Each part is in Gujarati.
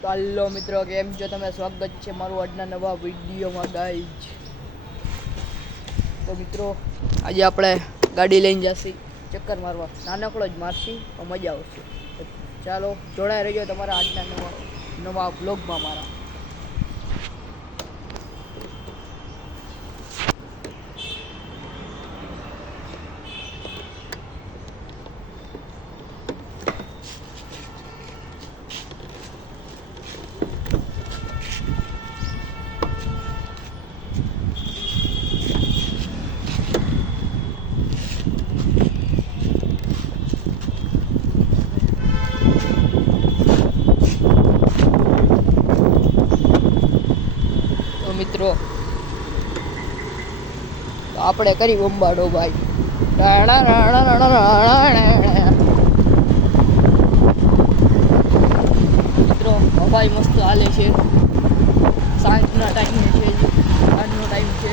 हेलो मित्रों, केम छो तमे? स्वागत है मारू आजना नवा विडियो में गाइज। तो मित्रों, आज आपणे गाड़ी लईने जासी चक्कर मारवा। नानकड़ो ज मारसी तो मजा आवशे। तो चालो जोड़ाई रहियो तमारा आजना नवा ब्लॉग में मारा। मित्रों, तो आपणे करी बोम्बाडो भाई। मित्रों, हवाई मस्त हाले छे। सांजना टाइम छे, सांजनो टाइम छे।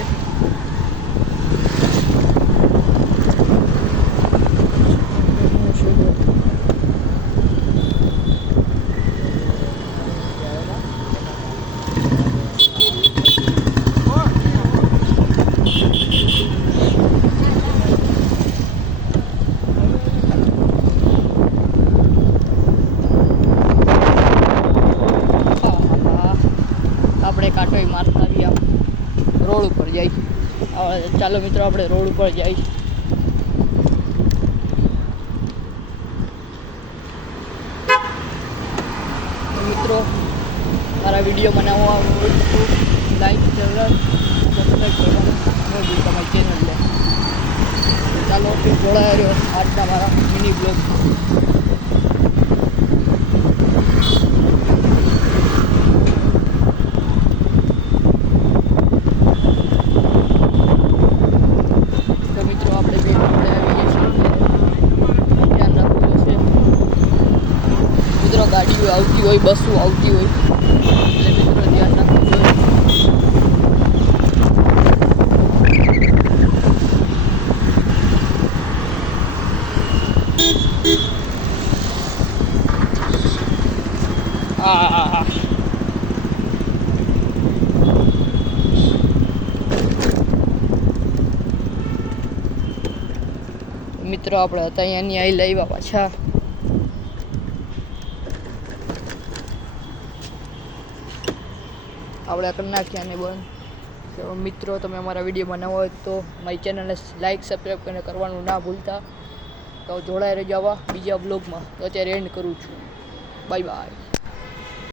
આપણે કાંટોય મારતા આવ્યા રોડ ઉપર જાય। ચાલો મિત્રો, આપણે રોડ ઉપર જાય। મિત્રો, મારા વિડીયો બનાવવા હોય તો લાઈક સબસ્ક્રાઈબ કરવાનું ન ભૂલતા મારી ચેનલને। ચાલો જોડાયા રહ્યો આજના મારા મિની બ્લોગ। गाड़ी आवती हो, बसों आवती हो, मित्रों ध्यान रखो। मित्रों, આપણે હતા અહીંયાની આઈ લાવ્યા પાછા। આપણે કરી નાખ્યા ને બંધ। તો મિત્રો, તમે અમારા વિડીયો બનાવવા હોય તો મારી ચેનલને લાઈક સબસ્ક્રાઈબ કરીને કરવાનું ના ભૂલતા। તો જોડાઈ રહેજો આવા બીજા બ્લોગમાં। તો અત્યારે એન્ડ કરું છું। Bye bye.